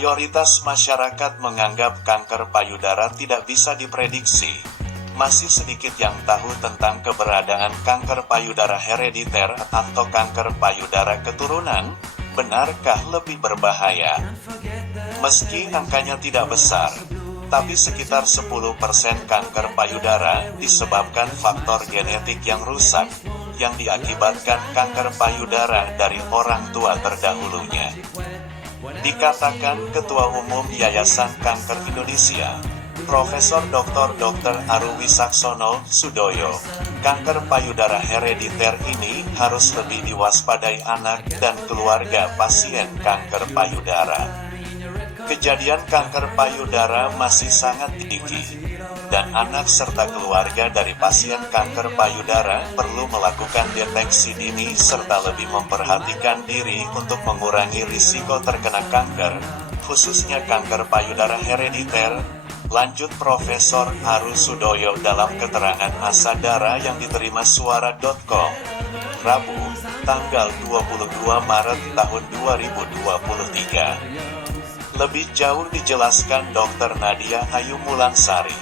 Mayoritas masyarakat menganggap kanker payudara tidak bisa diprediksi. Masih sedikit yang tahu tentang keberadaan kanker payudara herediter atau kanker payudara keturunan. Benarkah lebih berbahaya? Meski angkanya tidak besar, tapi sekitar 10% kanker payudara disebabkan faktor genetik yang rusak, yang diakibatkan kanker payudara dari orang tua terdahulunya. Dikatakan Ketua Umum Yayasan Kanker Indonesia, Profesor Dr. Aru Wisaksono Sudoyo, kanker payudara herediter ini harus lebih diwaspadai anak dan keluarga pasien kanker payudara. Kejadian kanker payudara masih sangat tinggi, dan anak serta keluarga dari pasien kanker payudara perlu melakukan deteksi dini serta lebih memperhatikan diri untuk mengurangi risiko terkena kanker, khususnya kanker payudara herediter. Lanjut Profesor Aru Sudoyo dalam keterangan Asadara yang diterima suara.com, Rabu, tanggal 22 Maret tahun 2023. Lebih jauh dijelaskan Dr. Nadia Ayu Mulansari,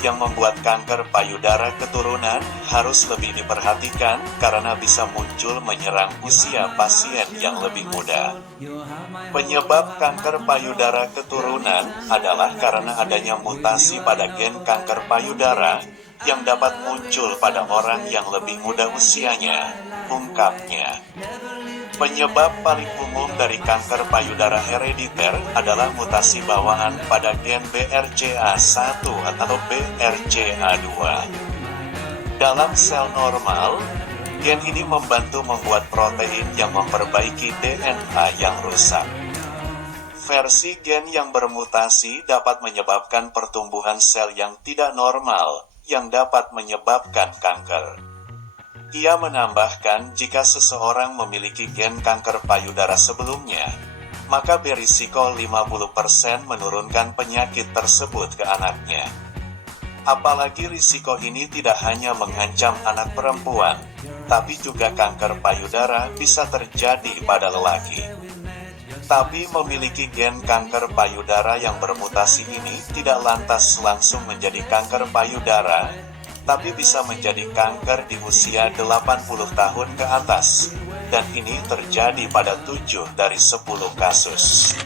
yang membuat kanker payudara keturunan harus lebih diperhatikan karena bisa muncul menyerang usia pasien yang lebih muda. Penyebab kanker payudara keturunan adalah karena adanya mutasi pada gen kanker payudara yang dapat muncul pada orang yang lebih muda usianya, ungkapnya. Penyebab paling umum dari kanker payudara herediter adalah mutasi bawaan pada gen BRCA1 atau BRCA2. Dalam sel normal, gen ini membantu membuat protein yang memperbaiki DNA yang rusak. Versi gen yang bermutasi dapat menyebabkan pertumbuhan sel yang tidak normal, yang dapat menyebabkan kanker. Ia menambahkan jika seseorang memiliki gen kanker payudara sebelumnya, maka berisiko 50% menurunkan penyakit tersebut ke anaknya. Apalagi risiko ini tidak hanya mengancam anak perempuan, tapi juga kanker payudara bisa terjadi pada lelaki. Tapi memiliki gen kanker payudara yang bermutasi ini tidak lantas langsung menjadi kanker payudara, tapi bisa menjadi kanker di usia 80 tahun ke atas, dan ini terjadi pada 7 dari 10 kasus.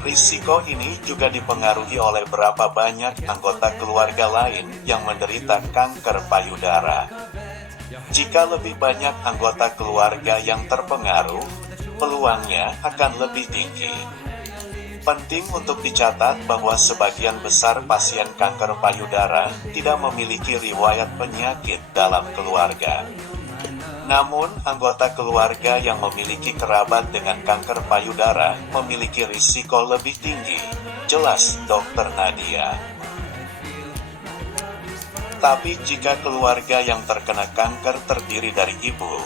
Risiko ini juga dipengaruhi oleh berapa banyak anggota keluarga lain yang menderita kanker payudara. Jika lebih banyak anggota keluarga yang terpengaruh, peluangnya akan lebih tinggi. Penting untuk dicatat bahwa sebagian besar pasien kanker payudara tidak memiliki riwayat penyakit dalam keluarga. Namun, anggota keluarga yang memiliki kerabat dengan kanker payudara memiliki risiko lebih tinggi, jelas Dr. Nadia. Tapi jika keluarga yang terkena kanker terdiri dari ibu,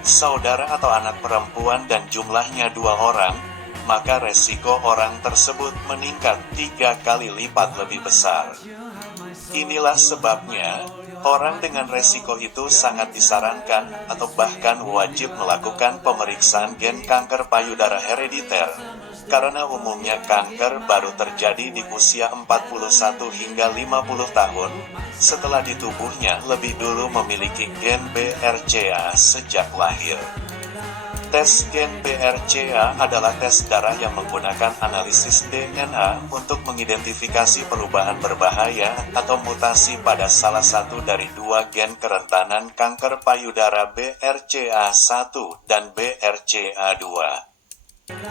saudara atau anak perempuan dan jumlahnya 2 orang, maka resiko orang tersebut meningkat 3 kali lipat lebih besar. Inilah sebabnya, orang dengan resiko itu sangat disarankan atau bahkan wajib melakukan pemeriksaan gen kanker payudara herediter, karena umumnya kanker baru terjadi di usia 41 hingga 50 tahun, setelah di tubuhnya lebih dulu memiliki gen BRCA sejak lahir. Tes gen BRCA adalah tes darah yang menggunakan analisis DNA untuk mengidentifikasi perubahan berbahaya atau mutasi pada salah satu dari 2 gen kerentanan kanker payudara BRCA1 dan BRCA2.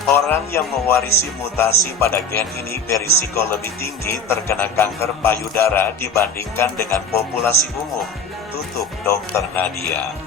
Orang yang mewarisi mutasi pada gen ini berisiko lebih tinggi terkena kanker payudara dibandingkan dengan populasi umum, tutup Dr. Nadia.